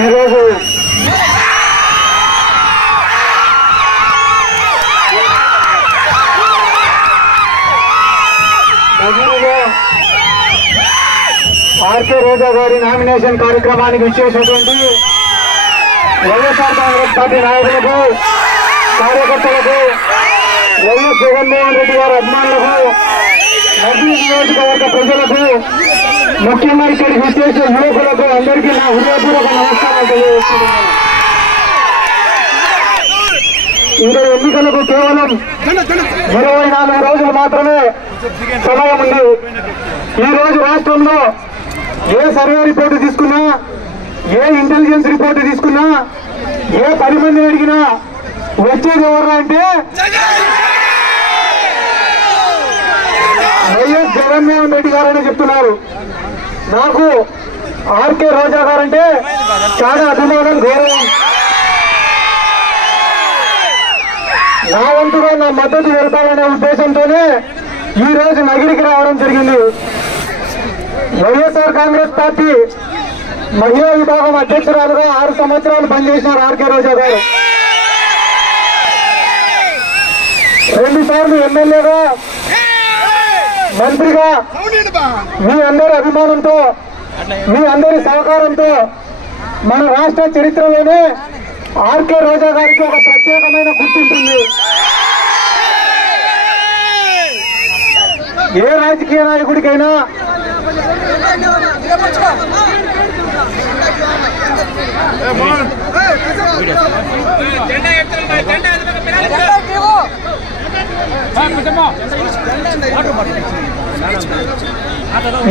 ఈరోజు నగరంలో ఆర్కే రోజా గారి నామినేషన్ కార్యక్రమానికి విచ్చేసినటువంటి వైఎస్ఆర్ కాంగ్రెస్ పార్టీ నాయకులకు, కార్యకర్తలకు, వైఎస్ జగన్మోహన్ రెడ్డి గారి అభిమానులకు, నగర నియోజకవర్గ ప్రజలకు, ముఖ్యంగా ఇక్కడికి విచ్చేసిన యువకులకు అందరికీ నా హృదయపూర్వక నమస్కారాలు తెలియజేస్తున్నాను. ఇంకా ఎన్నికలకు కేవలం 24 రోజులు మాత్రమే సమయం ఉంది. ఈ రోజు రాష్ట్రంలో ఏ సర్వే రిపోర్టు తీసుకున్నా, ఏ ఇంటెలిజెన్స్ రిపోర్టు తీసుకున్నా, ఏ 10 మందిని అడిగినా వచ్చేది ఎవరు అంటే వైఎస్ జగన్మోహన్ రెడ్డి గారని చెప్తున్నారు. నాకు ఆర్కే రోజా గారంటే చాలా అభిమానం, గౌరవం. నా వంతుగా నా మద్దతు వెళ్తామనే ఉద్దేశంతోనే ఈ రోజు నగిరికి రావడం జరిగింది. వైఎస్ఆర్ కాంగ్రెస్ పార్టీ మహిళా విభాగం అధ్యక్షురాలుగా 6 సంవత్సరాలు పనిచేసినారు ఆర్కే రోజా గారు. 2 సార్లు ఎమ్మెల్యేగా, మంత్రిగా మీ అందరి అభిమానంతో, మీ అందరి సహకారంతో మన రాష్ట్ర చరిత్రలోనే ఆర్కే రోజా గారికి ఒక ప్రత్యేకమైన గుర్తింపుంది. ఏ రాజకీయ నాయకుడికైనా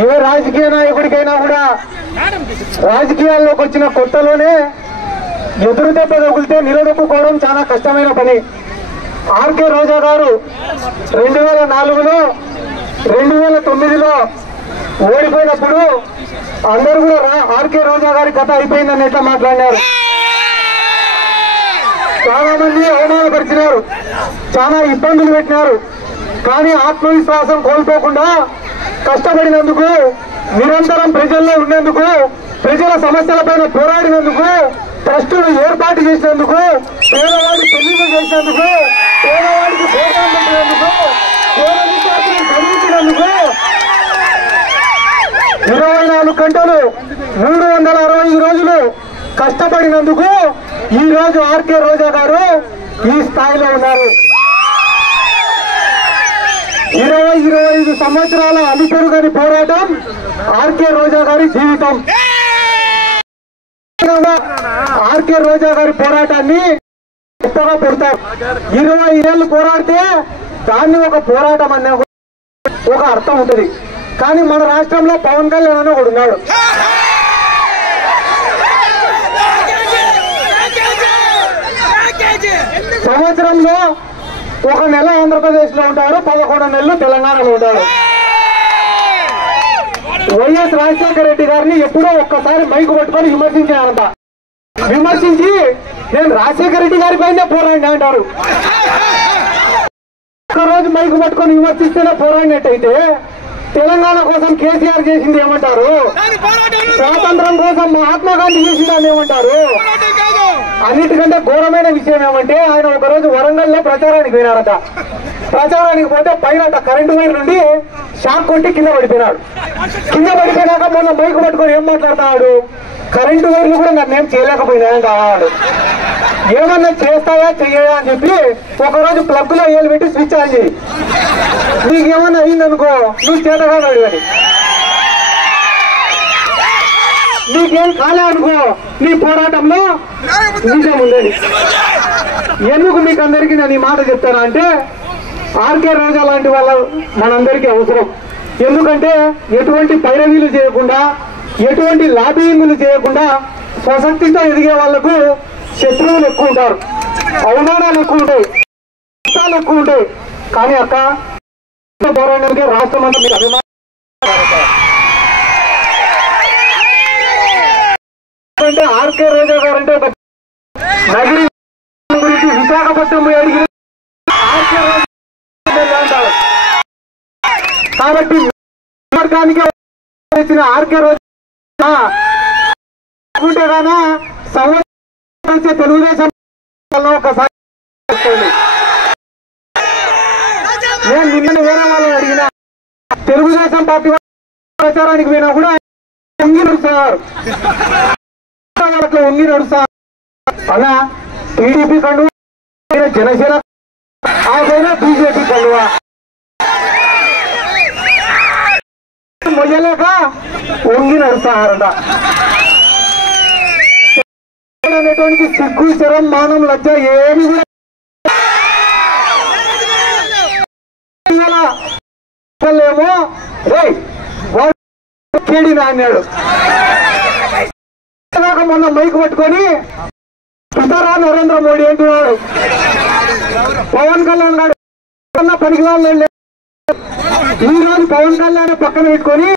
ఏ రాజకీయ నాయకుడికైనా కూడా రాజకీయాల్లోకి వచ్చిన కొత్తలోనే ఎదురు దెబ్బ తగిలితే నిలదొక్కుకోవడం చాలా కష్టమైన పని. ఆర్కే రోజా గారు 2004లో 2009లో ఓడిపోయినప్పుడు అందరూ కూడా ఆర్కే రోజా గారి కథ అయిపోయిందని ఎట్లా మాట్లాడినారు. చాలా మంది అవమానపరిచినారు, చాలా ఇబ్బందులు పెట్టినారు. కానీ ఆత్మవిశ్వాసం కోల్పోకుండా కష్టపడినందుకు, నిరంతరం ప్రజల్లో ఉండేందుకు, ప్రజల సమస్యలపైన పోరాడినందుకు, ట్రస్టులు ఏర్పాటు చేసినందుకు, పేదవాడి పెళ్లిళ్ళు చేసినందుకు, పేదవాడికి భోజనం పెట్టినందుకు, పేద విద్యార్థులను చదివించినందుకు 24 గంటలు 365 రోజులు కష్టపడినందుకు ఈ రోజు ఆర్కే రోజా గారు ఈ స్థాయిలో ఉన్నారు. 25 సంవత్సరాల అలుపెరుగని పోరాటం ఆర్కే రోజా గారి జీవితం. ఆర్కే రోజా గారి పోరాటాన్ని గొప్పగా పెడతారు. 20 ఏళ్ళు పోరాడితే దాన్ని ఒక పోరాటం అనే ఒక అర్థం ఉంటుంది. కానీ మన రాష్ట్రంలో పవన్ కళ్యాణ్ అని ఒకడు ఉన్నాడు. సంవత్సరంలో 1 నెల ఆంధ్రప్రదేశ్ లో ఉంటాడు, 11 నెలలు తెలంగాణలో ఉంటాడు. వైఎస్ రాజశేఖర రెడ్డి గారిని ఎప్పుడో ఒక్కసారి మైకు పట్టుకొని విమర్శించారంట. విమర్శించి నేను రాజశేఖర రెడ్డి గారి పైన పోరాడినా అంటారు. ఒక్కరోజు మైకు పట్టుకొని విమర్శిస్తేనే పోరాడినట్టయితే తెలంగాణ కోసం కేసీఆర్ చేసింది ఏమంటారు? స్వాతంత్రం కోసం మహాత్మా గాంధీ చేసిందని ఏమంటారు? అన్నిటికంటే ఘోరమైన విషయం ఏమంటే ఆయన ఒకరోజు వరంగల్లో ప్రచారానికి పోయినారట. ప్రచారానికి పోతే పైన కరెంటు వైర్ నుండి షాక్ కొట్టి కింద పడిపోయినాడు. కింద పడిపోయినాక మొన్న మైకు పట్టుకొని ఏం మాట్లాడుతున్నాడు? కరెంటు వైర్లు కూడా నన్నేం చేయలేకపోయినాయని కావాడు. ఏమన్నా చేస్తాయా చెయ్యా అని చెప్పి ఒకరోజు ప్లగ్ లో ఏలు పెట్టి స్విచ్ ఆన్ చేయి, నీకేమన్నా అయిందనుకో నువ్వు చేతగాడు అని, నీకేం కాలే అనుకో నీ పోరాటంలో నిజం ఉందని. ఎందుకు మీకు అందరికీ నేను ఈ మాట చెప్తానా అంటే ఆర్కే రోజా లాంటి వాళ్ళ మనందరికీ అవసరం. ఎందుకంటే ఎటువంటి పైరవీలు చేయకుండా, ఎటువంటి లాబింగ్లు చేయకుండా స్వశక్తితో ఎదిగే వాళ్లకు శత్రువులు ఎక్కువ ఉంటారు, అవమానాలు ఎక్కువ ఉంటాయి, కష్టాలు ఎక్కువ ఉంటాయి. కానీ అక్క పోరాటానికి రాష్ట్రం అంతా మీకు అభిమానం. అంటే ఆర్కే రోజా గారు అంటే నగరి గురించి విశాఖపట్నం అడిగిన ఆర్కే రోజా అంటారు. కాబట్టి మార్గానికి వచ్చిన ఆర్కే రోజా ఉంటే గానా సంవత్సరం తెలుగుదేశం ఒకసారి నేను నిన్న వేరే వాళ్ళని అడిగినా తెలుగుదేశం పార్టీ ప్రచారానికి పోయినా కూడా వంగి నడుస్తున్నారు, వంగి నడుస్తారు. అలా టీడీపీ కండువా, జనసేన ఆ పైన బీజేపీ కండువా మొయ్యలేక వంగి నడుస్తారంట. అనేటువంటి సిగ్గు, శరం, మానం, లజ్జ ఏమి కూడా ఏమో రే కేడినా అన్నాడు. మొన్న మైకు పట్టుకొని పితారా నరేంద్ర మోడీ అంటున్నాడు. పవన్ కళ్యాణ్ గారు పనికి వాళ్ళు ఈ రోజు పవన్ కళ్యాణ్ పక్కన పెట్టుకొని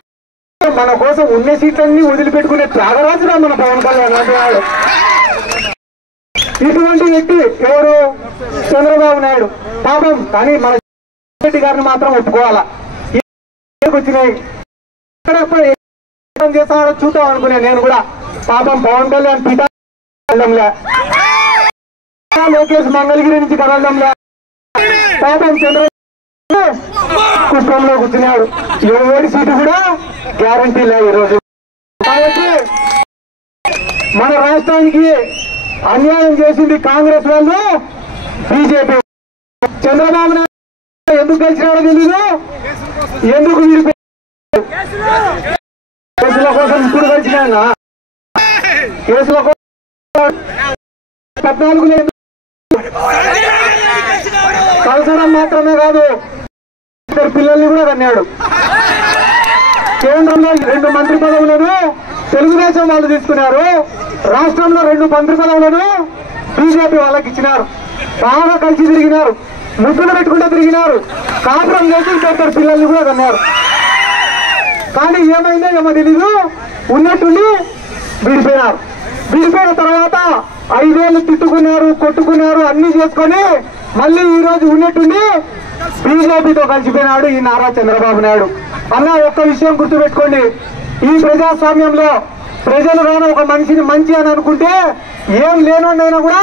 మన కోసం ఉన్న సీట్లన్నీ వదిలిపెట్టుకునే త్యాగరాజురా మన పవన్ కళ్యాణ్ అంటున్నాడు. ఇటువంటి వ్యక్తి ఎవరు? చంద్రబాబు నాయుడు. పాపం కానీ మన రెడ్డి గారిని మాత్రం ఒప్పుకోవాలా. వచ్చినాయి చేస్తాడో చూద్దాం అనుకునే నేను కూడా. పాపం పవన్ కళ్యాణ్ పీఠంలే, లోకేష్ మంగళగిరి నుంచి కదలడంలే, పాపం చంద్రబాబు కుటుంబంలో కూర్చున్నాడు. ఎవరి సీటు కూడా గ్యారంటీ లే ఈరోజు. కాబట్టి మన రాష్ట్రానికి అన్యాయం చేసింది కాంగ్రెస్ వాళ్ళు, బీజేపీ. చంద్రబాబు నాయుడు ఎందుకు గెలిచినాడో తెలీదు, ఎందుకు కేసుల కోసం ఇప్పుడు గెలిచినా, కేసుల కోసం 14 కలసడం మాత్రమే కాదు, ఇద్దరు పిల్లల్ని కూడా కన్నాడు. కేంద్రంలో 2 మంత్రి పదవులను తెలుగుదేశం వాళ్ళు తీసుకున్నారు, రాష్ట్రంలో 2 మంత్రి పదవులను బీజేపీ వాళ్ళకి ఇచ్చినారు. బాగా కలిసి తిరిగినారు, ముద్దులు పెట్టుకుంటూ తిరిగినారు, కాపురం చేసి ఇద్దరు పిల్లల్ని కూడా కన్నారు. కానీ ఏమైందో ఏమో తెలీదు, ఉన్నట్టుండి విడిపోయినారు. విడిపోయిన తర్వాత 5 ఏళ్ళు తిట్టుకున్నారు, కొట్టుకున్నారు, అన్ని చేసుకొని మళ్ళీ ఈ రోజు ఉన్నట్టుండి బీజేపీతో కలిసిపోయినాడు ఈ నారా చంద్రబాబు నాయుడు. అన్న ఒక్క విషయం గుర్తుపెట్టుకోండి, ఈ ప్రజాస్వామ్యంలో ప్రజలు కానీ ఒక మనిషిని మంచి అని అనుకుంటే ఏం లేనోడైనా కూడా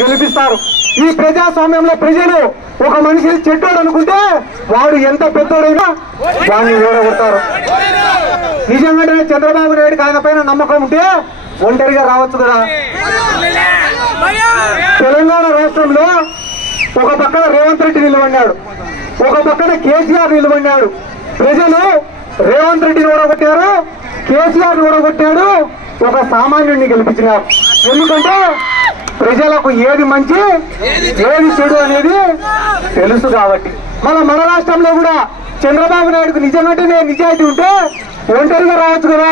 గెలిపిస్తారు. ఈ ప్రజాస్వామ్యంలో ప్రజలు ఒక మనిషిని చెడ్డోడు అనుకుంటే వాడు ఎంత పెద్దోడైనా వాడిని ఓడగొడతారు. నిజంగానే చంద్రబాబు నాయుడుకి ఆయన పైన నమ్మకం ఉంటే ఒంటరిగా రావచ్చు కదా. తెలంగాణ రాష్ట్రంలో ఒక పక్కన రేవంత్ రెడ్డి నిలబడినాడు, ఒక పక్కన కేసీఆర్ నిలబడినాడు. ప్రజలు రేవంత్ రెడ్డిని ఓడగొట్టారు, కేసీఆర్ ఓడగొట్టాడు, ఒక సామాన్యుడిని గెలిపించినారు. ఎందుకంటే ప్రజలకు ఏది మంచి ఏది చెడు అనేది తెలుసు కాబట్టి. మన రాష్ట్రంలో కూడా చంద్రబాబు నాయుడుకు నిజంగానే నిజాయితీ ఉంటే ఒంటరిగా రావచ్చు కదా,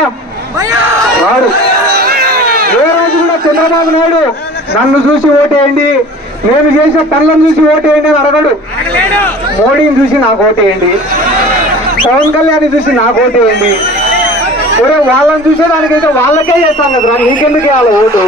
రాడు. ఏ రోజు కూడా చంద్రబాబు నాయుడు నన్ను చూసి ఓటేయండి, నేను చేసిన పనులను చూసి ఓటేయండి అని అడగడు. మోడీని చూసి నాకు ఓటేయండి, పవన్ కళ్యాణ్ చూసి నాకు ఓటేయండి. వాళ్ళని చూసేదానికైతే వాళ్ళకే చేస్తాను కదా, నీకెందుకు వేయాలి ఓటు?